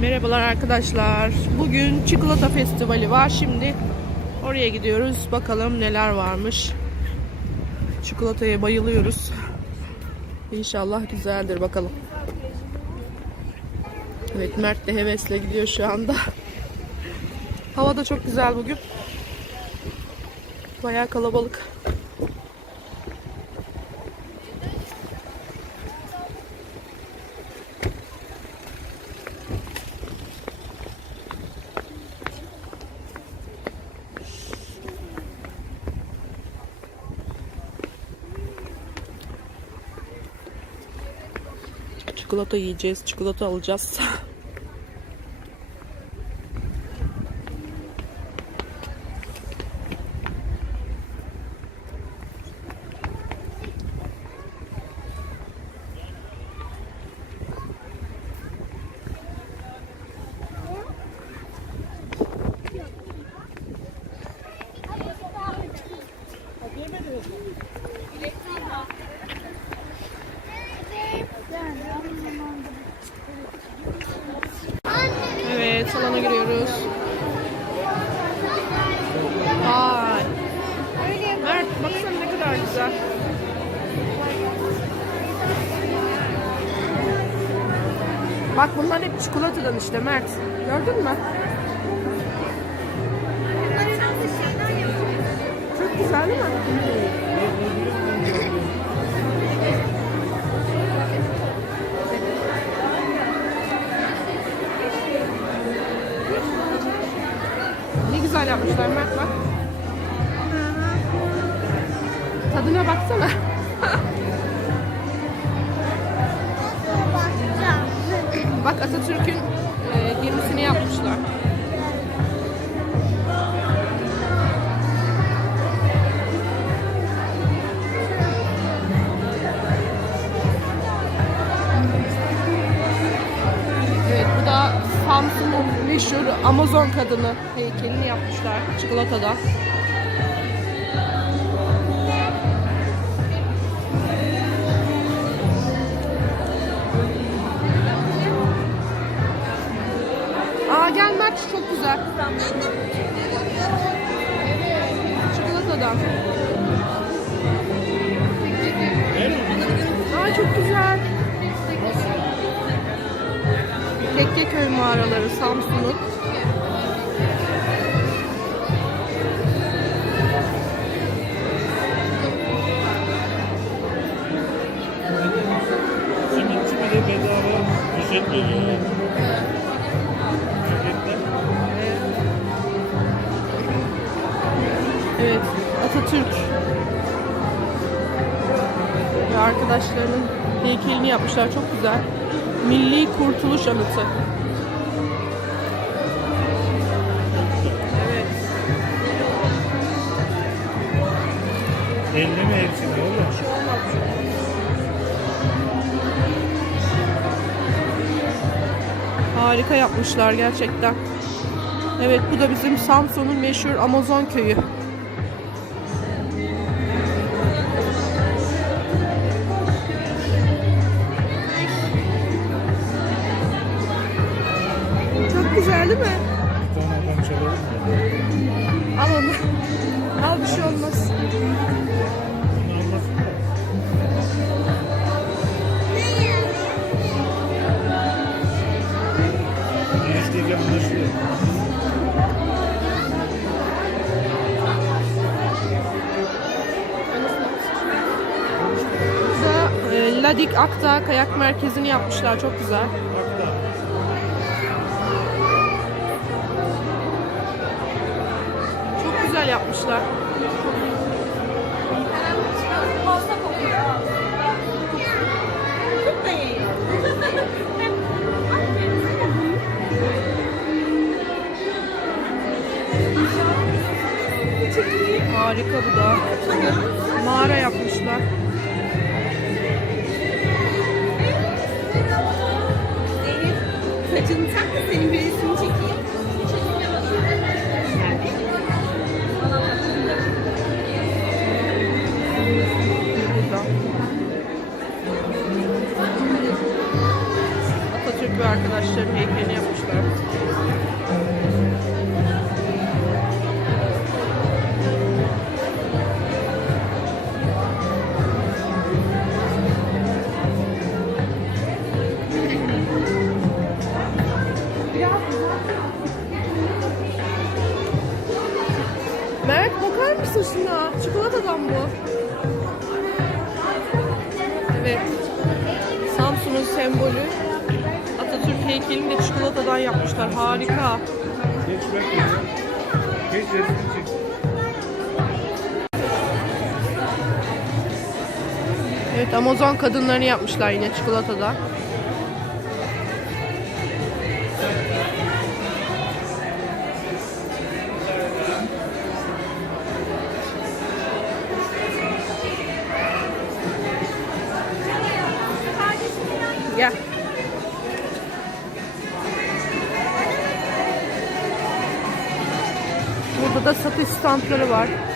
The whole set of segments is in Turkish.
Merhabalar arkadaşlar. Bugün çikolata festivali var. Şimdi oraya gidiyoruz. Bakalım neler varmış. Çikolataya bayılıyoruz. İnşallah güzeldir bakalım. Evet Mert de hevesle gidiyor şu anda. Hava da çok güzel bugün. Bayağı kalabalık. Çikolata yiyeceğiz, çikolata alacağız. Evet, salona giriyoruz. Vay. Mert, baksana ne kadar güzel. Bak bunlar hep çikolatadan işte Mert. Gördün mü? Çok güzel değil mi? Ne güzel yapmışlar Mert bak. Tadına baksana. Bak Atatürk'ün e, gemisini yapmışlar. Evet bu da Samsun'un meşhur Amazon kadını heykelini yapmışlar çikolatada. Arkadaşlarının heykelini yapmışlar. Çok güzel. Milli Kurtuluş Anıtı. Evet. Elleme hepsini oğlum. Harika yapmışlar gerçekten. Evet bu da bizim Samsun'un meşhur Amazon köyü. Akta Kayak Merkezi'ni yapmışlar. Çok güzel. Çok güzel yapmışlar. Harika bu da. Mağara yapmışlar. arkadaşların heykelini yapmışlar. Berk bakar mısın şuna? Çikolatadan bu. Evet. Samsun'un sembolü Atatürk heykelini de çikolatadan yapmışlar. Harika. Geç ya. Geç resmini çek. Evet Amazon kadınlarını yapmışlar yine çikolatadan. Standları var.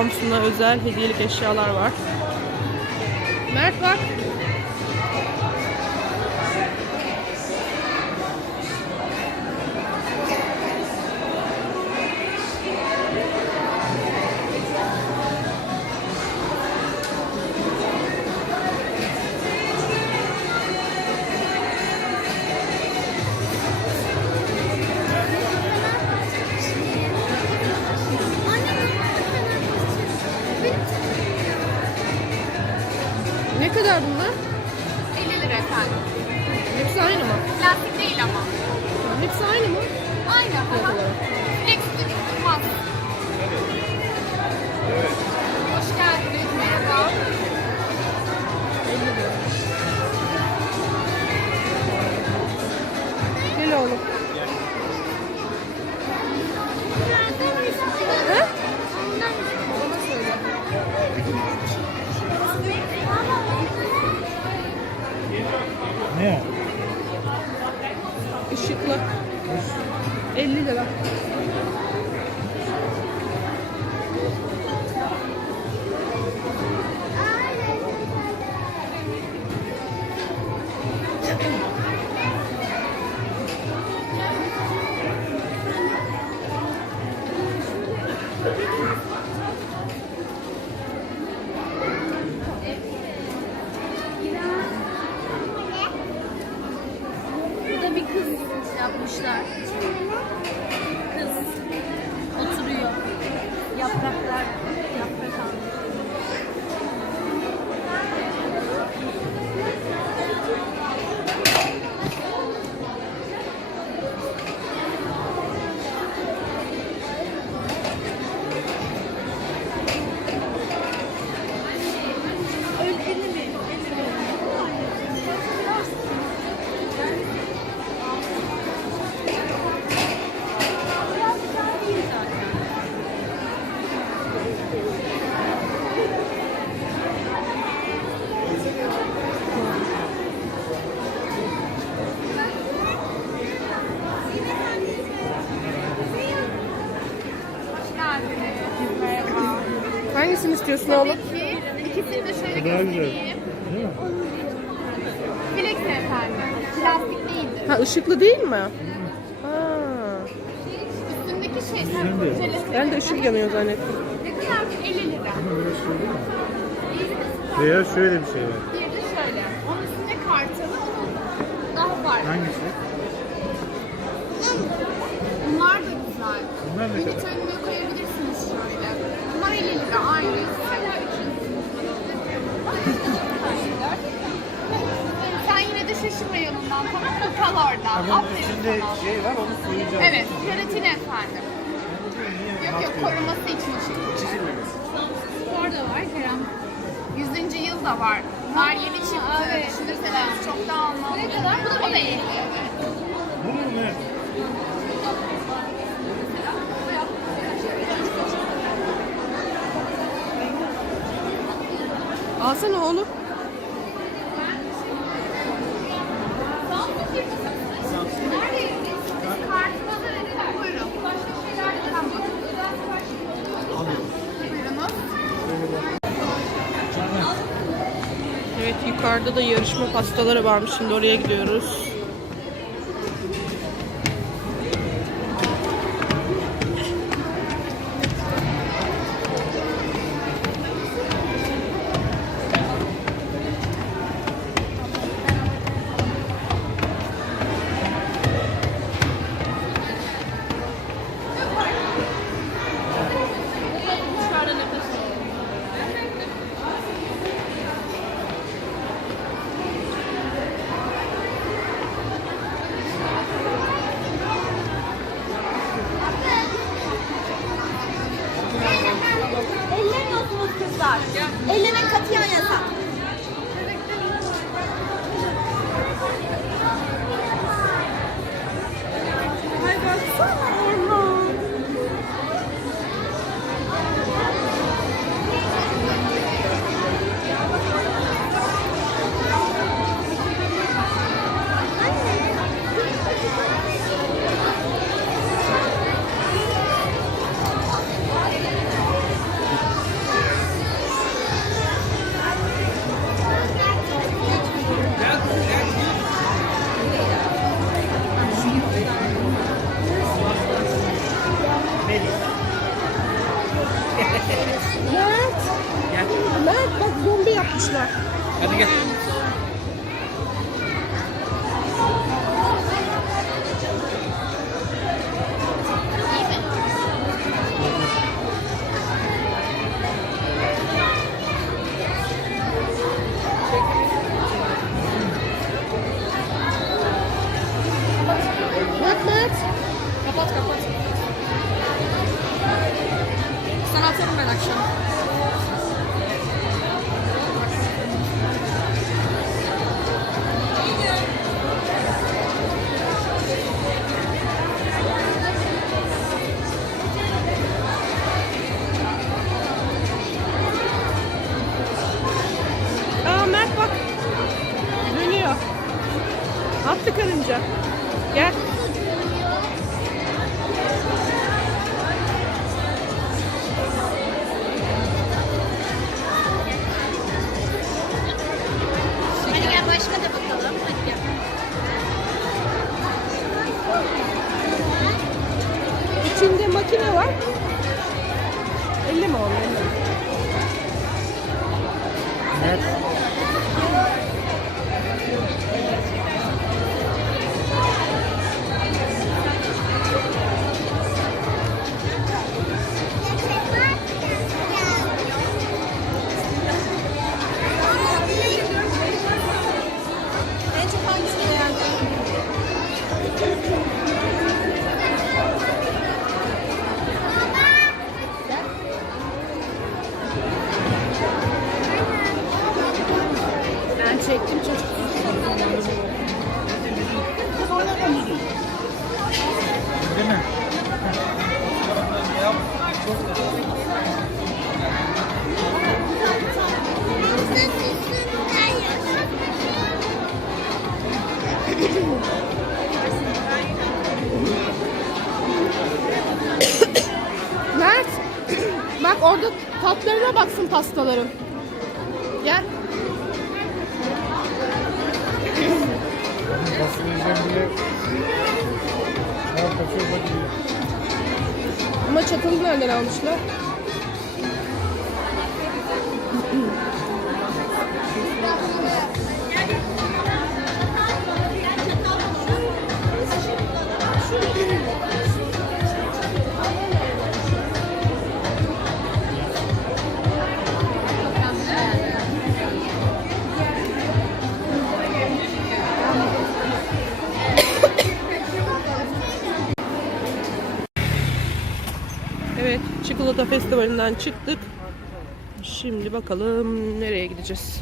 Samsun'a özel hediyelik eşyalar var. Işıklı. 50 lira. Burada bir kız yapmışlar. Kız oturuyor. Yapraklar, yaprak Hangisini oğlum? Peki, ikisini de şöyle daha güzel. göstereyim. Değil mi? Flex efendim. Plastik değildir. Ha ışıklı değil mi? Ha. Üstündeki şey. Jelatin. Ben de ışık yanıyor zannettim. Ne kadar? 50 lira. Böyle şey mi? Veya şöyle bir şey var. Diğeri de şöyle. Onun üstünde kartalı, onun daha farklı. Hangisi? Bunlar da güzel. Bunlar ne Ünite kadar? koyabilirsiniz şöyle. Bunlar 50 lira aynı. Şaşırma yolundan tamam mı? Kal orada. Aferin sana. şey var onu koyacağım. Evet, keratin efendim. Yok yok koruması için çekiyor. Çizilmemesi. Orada var Kerem. 100. yıl da var. Bunlar yeni çıktı. evet. Düşünürseniz çok daha anlamlı. Ne kadar? Bu da O da 50. Evet. Bu mu Mert? Alsana oğlum. Kartımı da verelim. Buyurun. Tamam. Buyurunuz. Evet yukarıda da yarışma pastaları varmış. Şimdi oraya gidiyoruz. Kızlar. Ellerin katiyen yasak. Makine var. Elle mi onu? elle orada tatlarına baksın pastaların. Gel. Ama çatalı nereden almışlar? Festivalinden çıktık. Şimdi bakalım nereye gideceğiz?